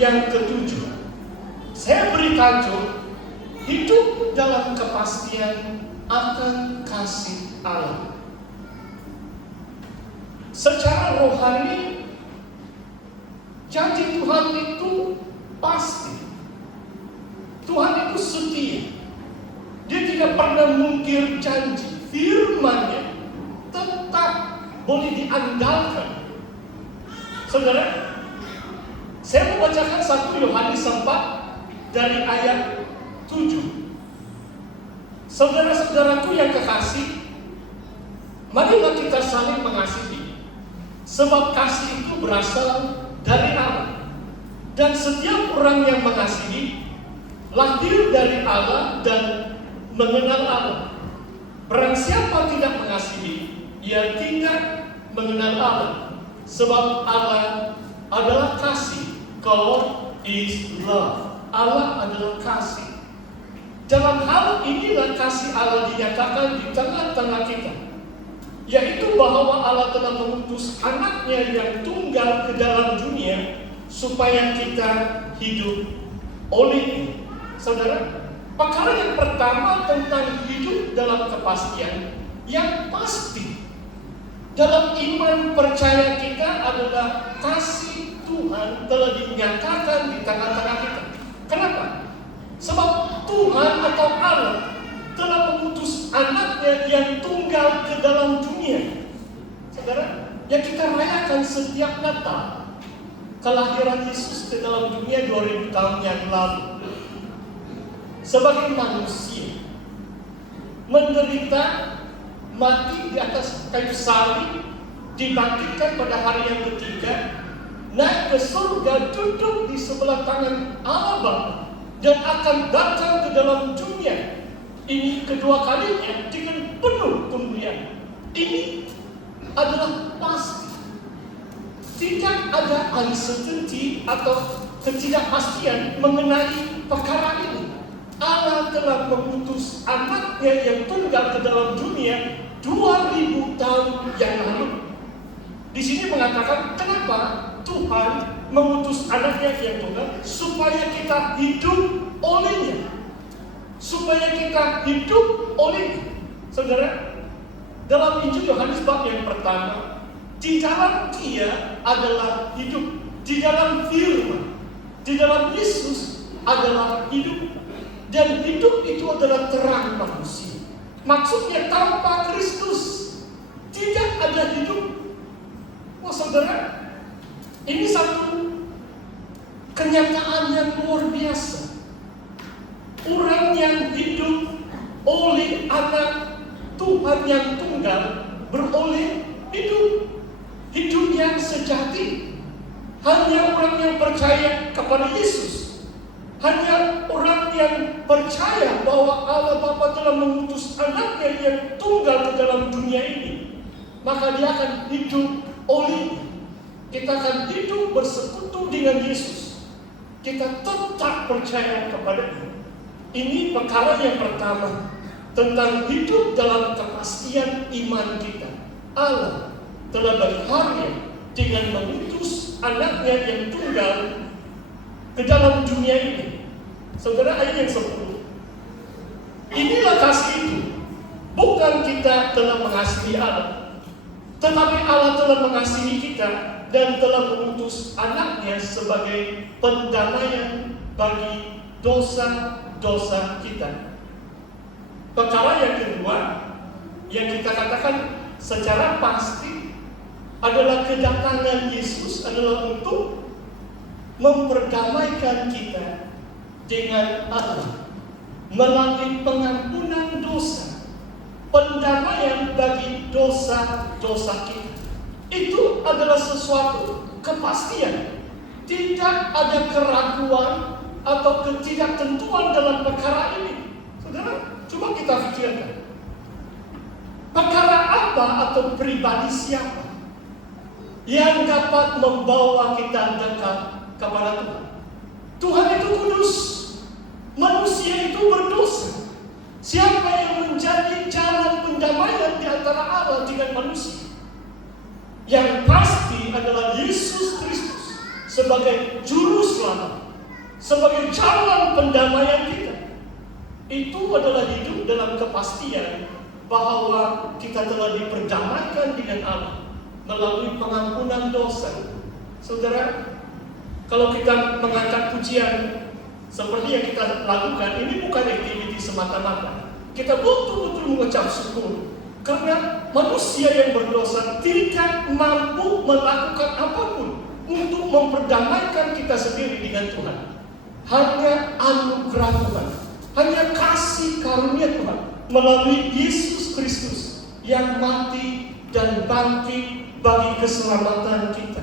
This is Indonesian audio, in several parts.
yang ketujuh, saya beri tajuk hidup dalam kepastian akan kasih Allah. Secara rohani, janji Tuhan itu pasti. Tuhan itu setia. Dia tidak pernah mungkir janji. Firman-Nya tetap boleh diandalkan. Saudara, saya mau bacakan 1 Yohanes 4 dari ayat 7. Saudara-saudaraku yang kekasih, marilah kita saling mengasihi, sebab kasih itu berasal dari Allah. Dan setiap orang yang mengasihi lahir dari Allah dan mengenal Allah. Barang siapa tidak mengasihi, ia tidak mengenal Allah, sebab Allah adalah kasih. God is love. Allah adalah kasih. Dalam hal inilah kasih Allah dinyatakan di tengah-tengah kita, yaitu bahwa Allah telah mengutus anaknya yang tunggal ke dalam dunia supaya kita hidup olehnya. Saudara, perkara yang pertama tentang hidup dalam kepastian yang pasti dalam iman percaya kita adalah kasih Tuhan telah dinyatakan di tengah-tengah kita. Kenapa? Sebab Tuhan atau Allah telah mengutus anaknya yang tunggal ke dalam dunia. Saudara, yang kita rayakan setiap Natal, kelahiran Yesus ke dalam dunia 2000 tahun yang lalu. Sebagai manusia, menderita, mati di atas kayu salib, dibangkitkan pada hari yang ketiga, naik ke surga, duduk di sebelah kanan Allah Bapa, dan akan datang ke dalam dunia ini kedua kalinya dengan penuh kemuliaan. Ini adalah pasti. Tidak ada uncertainty atau ketidakpastian mengenai perkara ini. Allah telah mengutus anaknya yang tunggal ke dalam dunia 2000 tahun yang lalu. Di sini mengatakan kenapa Tuhan mengutus anaknya yang tunggal, supaya kita hidup olehnya. Supaya kita hidup olehnya. Saudara, dalam Injil Yohanes bab yang pertama, di dalam Dia adalah hidup. Di dalam firman, di dalam Yesus adalah hidup. Dan hidup itu adalah terang manusia. Maksudnya tanpa Kristus tidak ada hidup. Wah saudara, ini satu kenyataan yang luar biasa. Orang yang hidup oleh anak Tuhan yang tunggal beroleh hidup. Hidup yang sejati. Hanya orang yang percaya kepada Yesus, hanya orang yang percaya bahwa Allah Bapa telah mengutus anaknya yang tunggal ke dalam dunia ini, maka dia akan hidup olehnya. Kita akan hidup bersekutu dengan Yesus. Kita tetap percaya kepada-Nya. Ini perkara yang pertama tentang hidup dalam kepastian iman kita. Allah telah berkarya dengan mengutus anaknya yang tunggal ke dalam dunia ini. Saudara, ayat yang 10. Inilah kasih itu. Bukan kita telah mengasihi Allah, tetapi Allah telah mengasihi kita dan telah mengutus anaknya sebagai pendamaian bagi dosa-dosa kita. Perkara yang kedua yang kita katakan secara pasti adalah kedatangan Yesus adalah untuk memperdamaikan kita dengan Allah melalui pengampunan dosa, pendamaian bagi dosa-dosa kita. Itu adalah sesuatu kepastian. Tidak ada keraguan atau ketidaktentuan dalam perkara ini. Saudara, coba kita pikirkan. Perkara apa atau pribadi siapa yang dapat membawa kita dekat kepada Tuhan? Tuhan itu kudus, manusia itu berdosa. Siapa yang menjadi jalan pendamaian di antara Allah dengan manusia? Yang pasti adalah Yesus Kristus sebagai juru selamat selamat, sebagai jalan pendamaian kita. Itu adalah hidup dalam kepastian bahwa kita telah diperdamaikan dengan Allah melalui pengampunan dosa. Saudara, kalau kita mengangkat pujian seperti yang kita lakukan, ini bukan aktiviti semata-mata. Kita betul-betul mengucap syukur karena manusia yang berdosa tidak mampu melakukan apapun untuk memperdamaikan kita sendiri dengan Tuhan. Hanya anugerah Tuhan, hanya kasih karunia Tuhan melalui Yesus Kristus yang mati dan bangkit bagi keselamatan kita.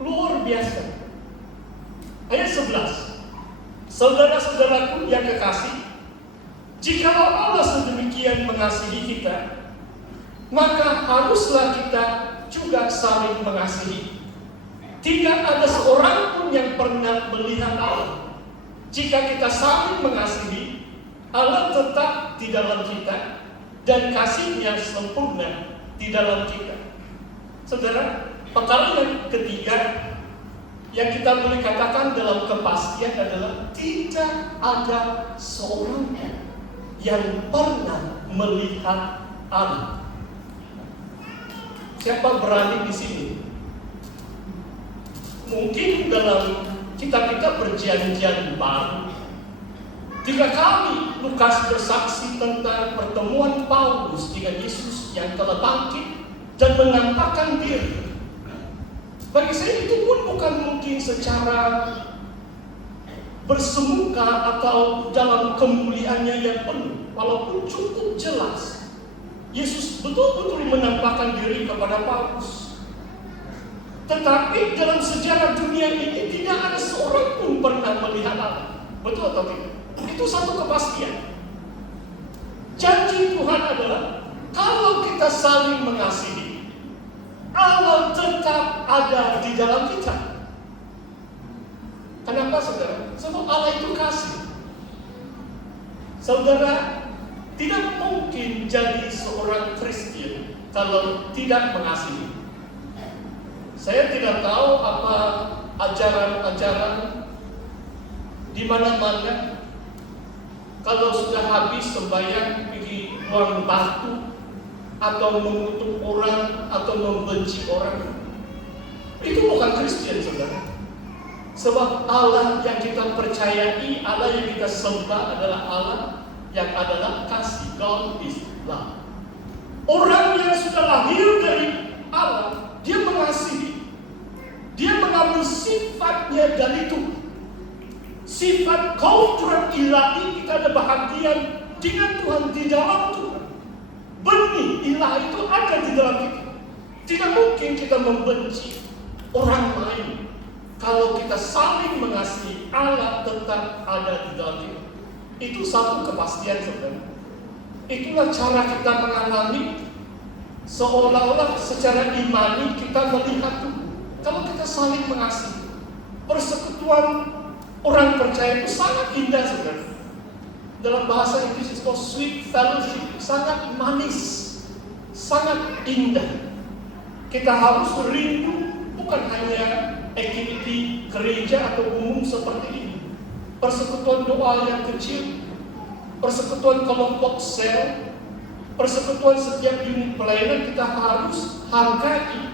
Luar biasa. Ayat 11. Saudara-saudaraku yang kekasih, jikalau Allah sedemikian mengasihi kita, maka haruslah kita juga saling mengasihi. Tidak ada seorang pun yang pernah melihat Allah. Jika kita saling mengasihi, Allah tetap di dalam kita dan kasih-Nya sempurna di dalam kita. Saudara, perkara yang ketiga yang kita boleh katakan dalam kepastian adalah tidak ada seorang yang pernah melihat Allah. Siapa berani di sini? Mungkin dalam kitab-kitab perjanjian baru 3 kali Lukas bersaksi tentang pertemuan Paulus dengan Yesus yang telah bangkit dan menampakkan diri. Bagi saya itu pun bukan mungkin secara bersemuka atau dalam kemuliaannya yang penuh, walaupun cukup jelas Yesus betul-betul menampakkan diri kepada Paulus. Tetapi dalam sejarah dunia ini tidak ada seorang pun pernah melihat Allah. Betul atau tidak? Itu satu kepastian. Janji Tuhan adalah kalau kita saling mengasihi, Allah tetap ada di dalam kita. Kenapa saudara? Sebab Allah itu kasih. Saudara tidak mungkin jadi seorang Kristen kalau tidak mengasihi. Saya tidak tahu apa ajaran-ajaran di mana-mana kalau sudah habis sembahyang pergi buang batu atau mengutuk orang atau membenci orang. Itu bukan Kristen, saudara. Sebab Allah yang kita percayai, Allah yang kita sembah adalah Allah yang adalah kasih. God is love. Orang yang sudah lahir dari Allah, dia mengasihi. Dia mengambil sifatnya dari Tuhan. Sifat kodrat ilahi, kita ada bahagian dengan Tuhan, di dalam Tuhan. Benih ilahi itu ada di dalam kita. Tidak mungkin kita membenci orang lain. Kalau kita saling mengasihi, Allah tetap ada di dalam kita. Itu satu kepastian sebenarnya. Itulah cara kita mengalami seolah-olah secara imani kita melihat Tuhan. Kalau kita saling mengasihi, persekutuan orang percaya itu sangat indah sebenarnya. Dalam bahasa Inggris itu sweet fellowship, sangat manis, sangat indah. Kita harus rindu bukan hanya aktiviti gereja atau umum seperti ini. Persekutuan doa yang kecil, persekutuan kelompok sel, persekutuan setiap unit pelayanan kita harus hargai,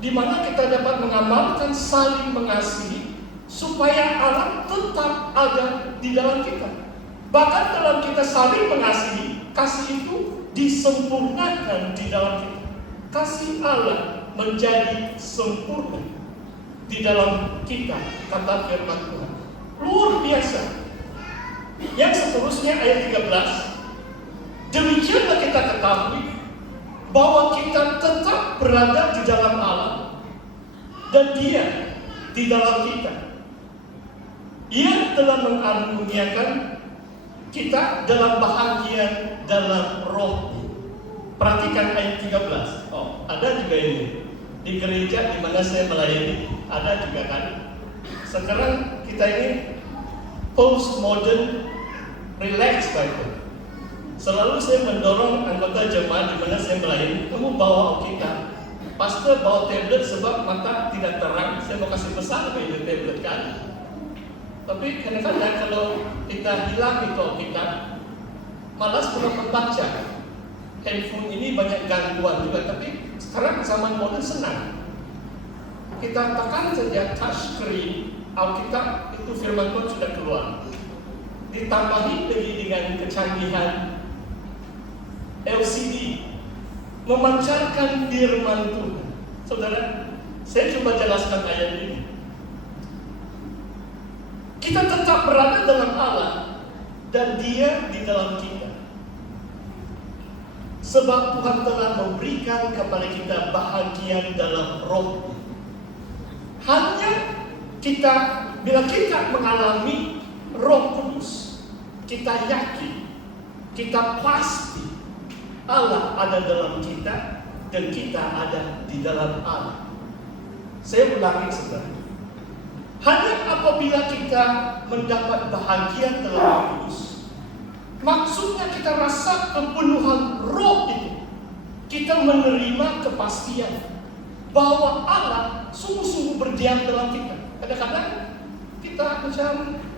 di mana kita dapat mengamalkan saling mengasihi supaya Allah tetap ada di dalam kita. Bahkan dalam kita saling mengasihi, kasih itu disempurnakan di dalam kita. Kasih Allah menjadi sempurna di dalam kita, kata firman Tuhan. Luar biasa. Yang seterusnya ayat 13. Demikianlah kita ketahui bahwa kita tetap berada di dalam Allah dan Dia di dalam kita. Ia telah mengaruniakan kita dalam bahagia dalam roh. Perhatikan ayat 13. Oh, ada juga ini. Di gereja di mana saya melayani, ada juga kan. Sekarang kita ini postmodern relax Bible. Selalu saya mendorong anggota jemaat di mana saya melayani, kamu bawa Alkitab. Pastor bawa tablet sebab mata tidak terang. Saya mau kasih pesan ke ini tablet kan. Tapi kadang-kadang kalau kita hilang itu kita malas pula membaca. Handphone ini banyak gangguan juga, tapi sekarang zaman modern senang. Kita tekan saja touch screen, Alkitab itu firman Tuhan sudah keluar. Ditambahi lagi dengan kecanggihan LCD, memancarkan firman Tuhan. Saudara, saya coba jelaskan ayat ini. Kita tetap berada dalam Allah dan Dia di dalam kita. Sebab Tuhan telah memberikan kepada kita bahagian dalam roh. Hanya kita, bila kita mengalami Roh Kudus, kita yakin, kita pasti Allah ada dalam kita dan kita ada di dalam Allah. Saya ulangi saudara. Hanya apabila kita mendapat bahagian dalam Roh Kudus, maksudnya kita rasa kepenuhan roh itu, kita menerima kepastian bahwa Allah sungguh-sungguh berdiam dalam kita. Kadang-kadang kita macam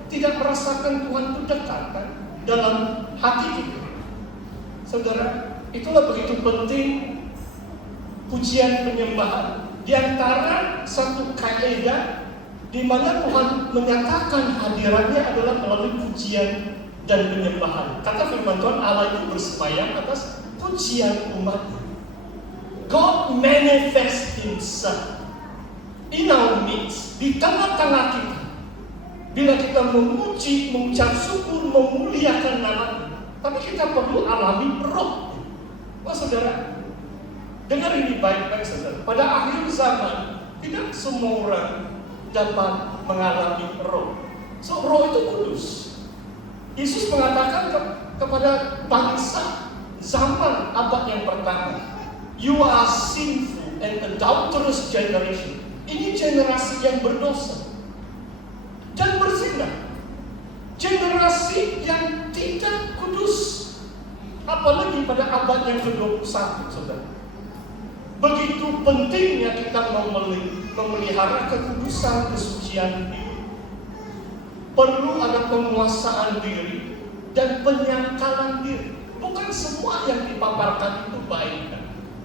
tidak merasakan Tuhan itu dekat kan, dalam hati kita. Saudara, itulah begitu penting pujian penyembahan. Di antara satu kaidah di mana Tuhan menyatakan hadirannya adalah melalui pujian dan penyembahan. Kata firman Tuhan, Allah itu bersemayam atas pujian umatnya. God manifest Himself in our midst, di tengah-tengah kita. Bila kita memuji, mengucap syukur, memuliakan nama-Nya, tapi kita perlu alami roh. Wah saudara, dengar ini baik-baik saudara. Pada akhir zaman, tidak semua orang dapat mengalami roh. So roh itu kudus. Yesus mengatakan kepada bangsa zaman abad yang pertama, you are sinful and adulterous generation. Ini generasi yang berdosa dan berzina, generasi yang tidak kudus. Apalagi pada abad yang ke-21, saudara. Begitu pentingnya kita memelihara kekudusan, kesucian diri. Perlu ada penguasaan diri dan penyangkalan diri. Bukan semua yang dipaparkan itu baik.